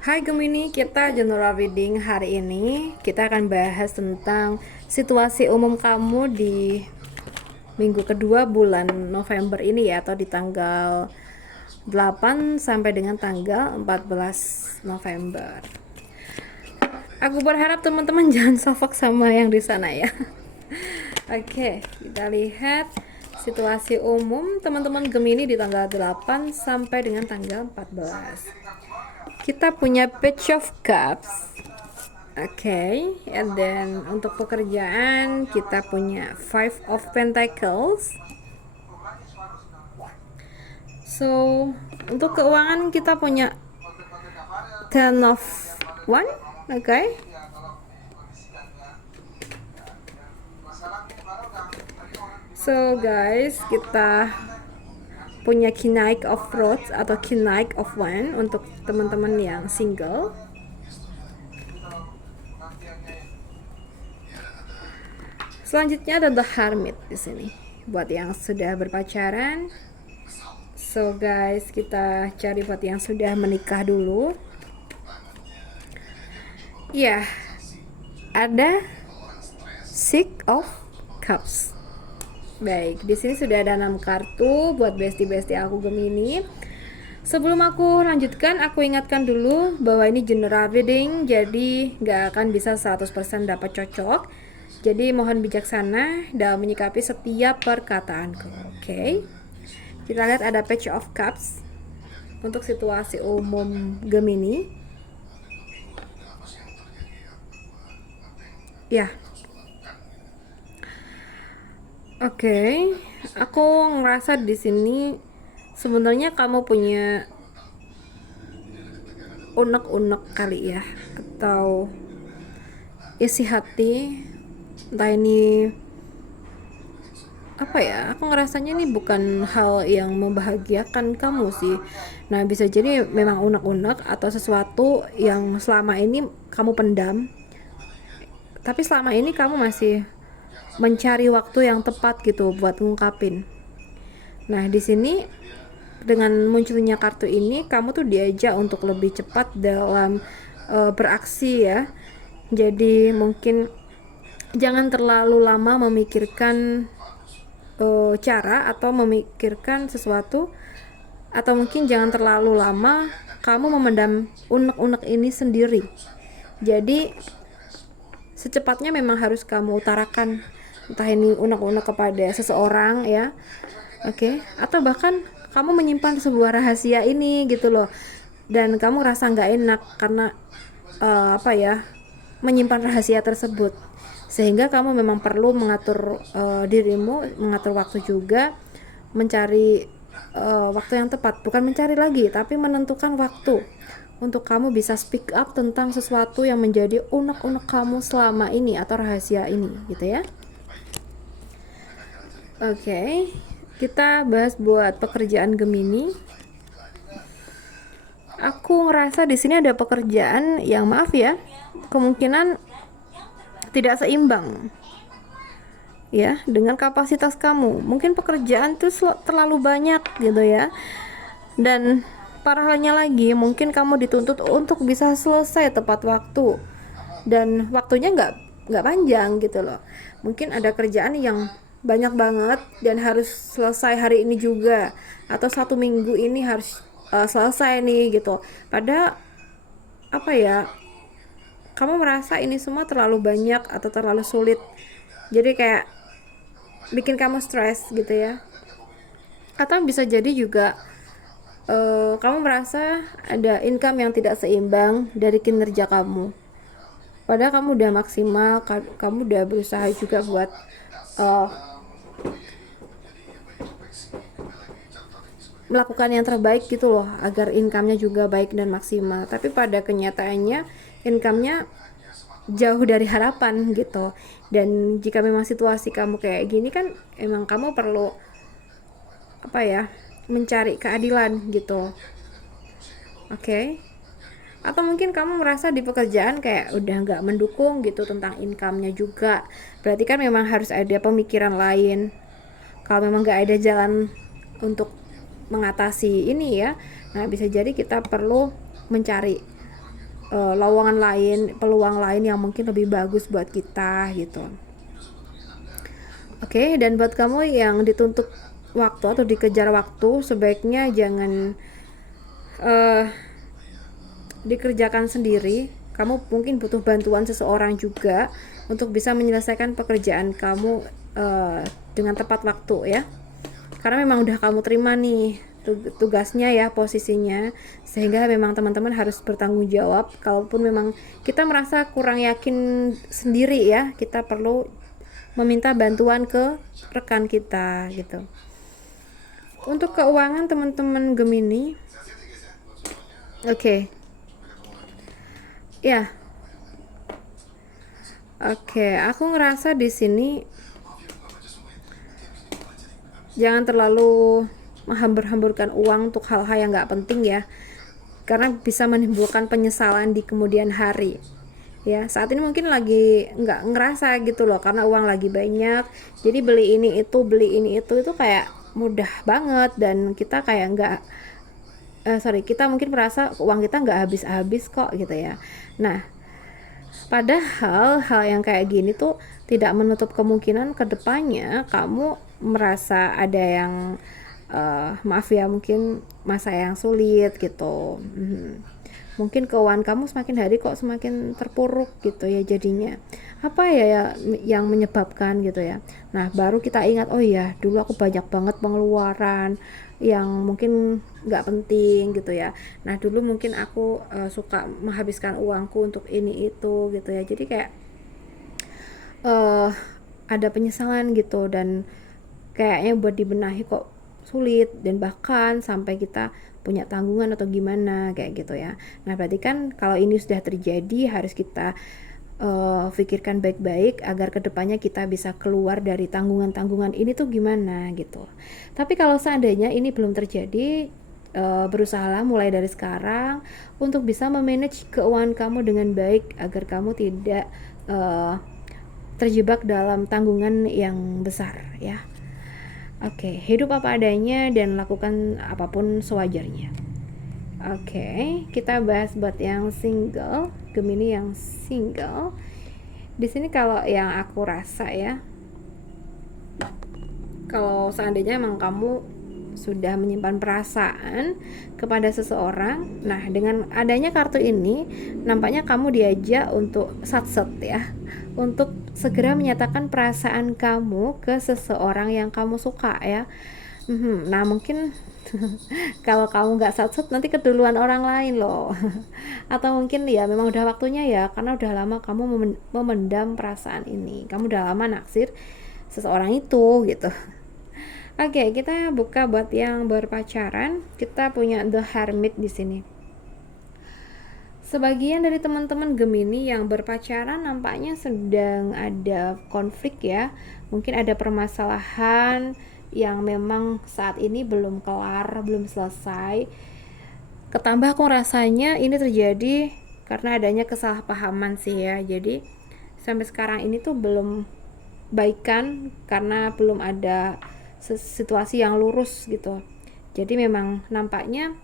Hai Gemini, kita general reading hari ini. Kita akan bahas tentang situasi umum kamu di minggu kedua bulan November ini ya, atau di tanggal 8 sampai dengan tanggal 14 November. Aku berharap teman-teman jangan sofok sama yang di sana ya. Oke, kita lihat situasi umum teman-teman Gemini di tanggal 8 sampai dengan tanggal 14. Kita punya Page of Cups. Oke, and then untuk pekerjaan kita punya Five of Pentacles. So, untuk keuangan kita punya Ten of One. Oke. So guys, kita punya Knight of Rods atau Knight of One untuk teman-teman yang single. Selanjutnya ada The Hermit di sini buat yang sudah berpacaran. So guys, kita cari buat yang sudah menikah dulu. Ya, ada Six of Cups. Baik, di sini sudah ada 6 kartu buat bestie-bestie aku Gemini. Sebelum aku lanjutkan, aku ingatkan dulu bahwa ini general reading, jadi nggak akan bisa 100% dapat cocok. Jadi mohon bijaksana dalam menyikapi setiap perkataanku. Oke. Kita lihat ada Page of Cups untuk situasi umum Gemini. Ya. Oke, aku ngerasa di sini sebenarnya kamu punya unek-unek kali ya, atau isi hati, entah ini apa ya, aku ngerasanya ini bukan hal yang membahagiakan kamu sih. Nah, bisa jadi memang unek-unek atau sesuatu yang selama ini kamu pendam, tapi selama ini kamu masih mencari waktu yang tepat gitu buat ngungkapin. Nah, di sini dengan munculnya kartu ini, kamu tuh diajak untuk lebih cepat dalam beraksi ya. Jadi mungkin jangan terlalu lama memikirkan cara atau memikirkan sesuatu, atau mungkin jangan terlalu lama kamu memendam unek-unek ini sendiri. Jadi secepatnya memang harus kamu utarakan, entah ini unek-unek kepada seseorang ya, oke, atau bahkan kamu menyimpan sebuah rahasia ini gitu loh, dan kamu rasa nggak enak karena menyimpan rahasia tersebut, sehingga kamu memang perlu mengatur dirimu, mengatur waktu juga, mencari waktu yang tepat, bukan mencari lagi tapi menentukan waktu untuk kamu bisa speak up tentang sesuatu yang menjadi unek-unek kamu selama ini atau rahasia ini gitu ya. Oke, kita bahas buat pekerjaan Gemini. Aku ngerasa di sini ada pekerjaan yang, maaf ya, kemungkinan tidak seimbang ya dengan kapasitas kamu. Mungkin pekerjaan tuh terlalu banyak gitu ya, dan parahnya lagi mungkin kamu dituntut untuk bisa selesai tepat waktu, dan waktunya nggak panjang gitu loh. Mungkin ada kerjaan yang banyak banget dan harus selesai hari ini juga, atau 1 minggu ini harus selesai nih gitu. Padahal kamu merasa ini semua terlalu banyak atau terlalu sulit, jadi kayak bikin kamu stres gitu ya. Atau bisa jadi juga kamu merasa ada income yang tidak seimbang dari kinerja kamu, padahal kamu udah maksimal, kamu udah berusaha juga buat melakukan yang terbaik gitu loh, agar income-nya juga baik dan maksimal, tapi pada kenyataannya income-nya jauh dari harapan gitu. Dan jika memang situasi kamu kayak gini kan, emang kamu perlu mencari keadilan gitu. Oke. Atau mungkin kamu merasa di pekerjaan kayak udah nggak mendukung gitu tentang income-nya juga, berarti kan memang harus ada pemikiran lain. Kalau memang nggak ada jalan untuk mengatasi ini ya, nah bisa jadi kita perlu mencari lowongan lain, peluang lain yang mungkin lebih bagus buat kita gitu. Oke, dan buat kamu yang dituntut waktu atau dikejar waktu, sebaiknya jangan uh, dikerjakan sendiri. Kamu mungkin butuh bantuan seseorang juga untuk bisa menyelesaikan pekerjaan kamu dengan tepat waktu ya. Karena memang udah kamu terima nih tugasnya ya, posisinya, sehingga memang teman-teman harus bertanggung jawab. Kalaupun memang kita merasa kurang yakin sendiri ya, kita perlu meminta bantuan ke rekan kita gitu. Untuk keuangan teman-teman Gemini, oke. Ya, oke. Aku ngerasa di sini jangan terlalu menghambur-hamburkan uang untuk hal-hal yang nggak penting ya, karena bisa menimbulkan penyesalan di kemudian hari. Ya, saat ini mungkin lagi nggak ngerasa gitu loh, karena uang lagi banyak, jadi beli ini itu kayak mudah banget, dan kita kayak nggak kita mungkin merasa uang kita nggak habis-habis kok gitu ya. Nah, padahal hal yang kayak gini tuh tidak menutup kemungkinan kedepannya kamu merasa ada yang maaf ya, mungkin masa yang sulit gitu. Mungkin keuangan kamu semakin hari kok semakin terpuruk gitu ya, jadinya apa ya yang menyebabkan gitu ya. Nah, baru kita ingat, oh ya dulu aku banyak banget pengeluaran yang mungkin nggak penting gitu ya. Nah, dulu mungkin aku suka menghabiskan uangku untuk ini itu gitu ya, jadi kayak uh, ada penyesalan gitu, dan kayaknya buat dibenahi kok sulit, dan bahkan sampai kita punya tanggungan atau gimana kayak gitu ya. Nah, berarti kan kalau ini sudah terjadi, harus kita pikirkan baik-baik agar kedepannya kita bisa keluar dari tanggungan-tanggungan ini tuh gimana gitu. Tapi kalau seandainya ini belum terjadi, berusahalah mulai dari sekarang untuk bisa memanage keuangan kamu dengan baik agar kamu tidak terjebak dalam tanggungan yang besar ya. Oke, hidup apa adanya dan lakukan apapun sewajarnya. Oke, kita bahas buat yang single, Gemini yang single. Di sini kalau yang aku rasa ya, kalau seandainya emang kamu sudah menyimpan perasaan kepada seseorang, nah dengan adanya kartu ini, nampaknya kamu diajak untuk satset ya, untuk segera menyatakan perasaan kamu ke seseorang yang kamu suka ya. Nah, mungkin kalau kamu nggak satset nanti keduluan orang lain loh. Atau mungkin ya memang udah waktunya ya, karena udah lama kamu memendam perasaan ini, kamu udah lama naksir seseorang itu gitu. Oke, kita buka buat yang berpacaran. Kita punya The Hermit di sini. Sebagian dari teman-teman Gemini yang berpacaran nampaknya sedang ada konflik ya. Mungkin ada permasalahan yang memang saat ini belum kelar, belum selesai. Ketambah aku rasanya ini terjadi karena adanya kesalahpahaman sih ya. Jadi sampai sekarang ini tuh belum baikan karena belum ada situasi yang lurus gitu. Jadi memang nampaknya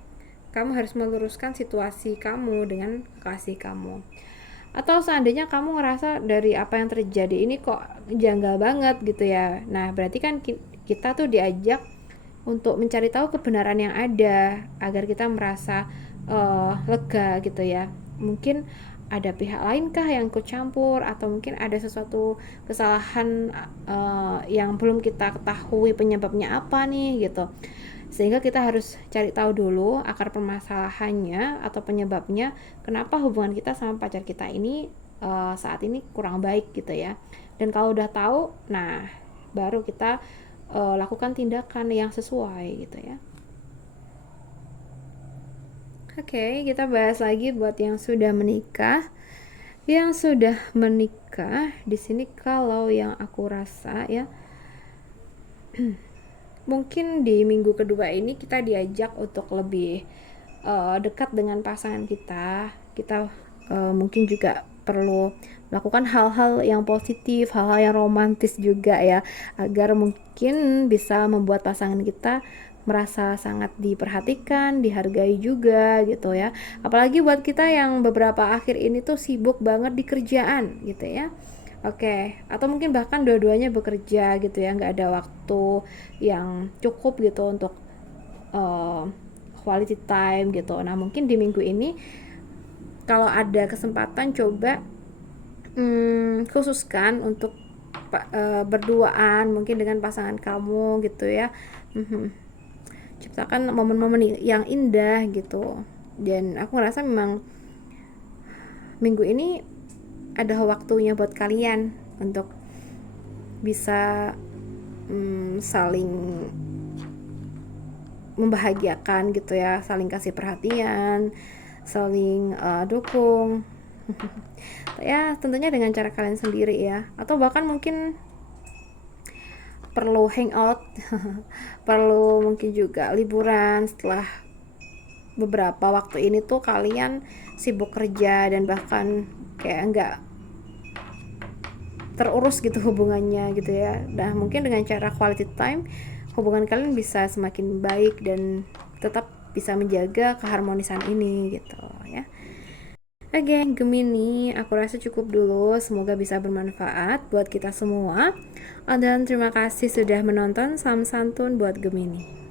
kamu harus meluruskan situasi kamu dengan kekasih kamu. Atau seandainya kamu ngerasa dari apa yang terjadi ini kok janggal banget gitu ya. Nah, berarti kan kita tuh diajak untuk mencari tahu kebenaran yang ada agar kita merasa lega gitu ya. Mungkin ada pihak lain kah yang ikut campur, atau mungkin ada sesuatu kesalahan yang belum kita ketahui penyebabnya apa nih gitu, sehingga kita harus cari tahu dulu akar permasalahannya atau penyebabnya kenapa hubungan kita sama pacar kita ini saat ini kurang baik gitu ya. Dan kalau udah tahu, nah baru kita lakukan tindakan yang sesuai gitu ya. Oke, kita bahas lagi buat yang sudah menikah. Yang sudah menikah di sini, kalau yang aku rasa ya, mungkin di minggu kedua ini kita diajak untuk lebih dekat dengan pasangan kita. Kita mungkin juga perlu melakukan hal-hal yang positif, hal-hal yang romantis juga ya, agar mungkin bisa membuat pasangan kita merasa sangat diperhatikan, dihargai juga gitu ya. Apalagi buat kita yang beberapa akhir ini tuh sibuk banget di kerjaan gitu ya. Oke, atau mungkin bahkan dua-duanya bekerja gitu ya, nggak ada waktu yang cukup gitu untuk uh, quality time gitu. Nah, mungkin di minggu ini kalau ada kesempatan coba khususkan untuk berduaan mungkin dengan pasangan kamu gitu ya. Ciptakan momen-momen yang indah gitu. Dan aku ngerasa memang minggu ini ada waktunya buat kalian untuk bisa saling membahagiakan gitu ya, saling kasih perhatian, saling dukung. Ya tentunya dengan cara kalian sendiri ya, atau bahkan mungkin perlu hangout perlu mungkin juga liburan setelah beberapa waktu ini tuh kalian sibuk kerja dan bahkan kayak enggak terurus gitu hubungannya gitu ya. Nah mungkin dengan cara quality time hubungan kalian bisa semakin baik dan tetap bisa menjaga keharmonisan ini gitu ya. Oke, Gemini, aku rasa cukup dulu. Semoga bisa bermanfaat buat kita semua. Dan terima kasih sudah menonton. Salam santun buat Gemini.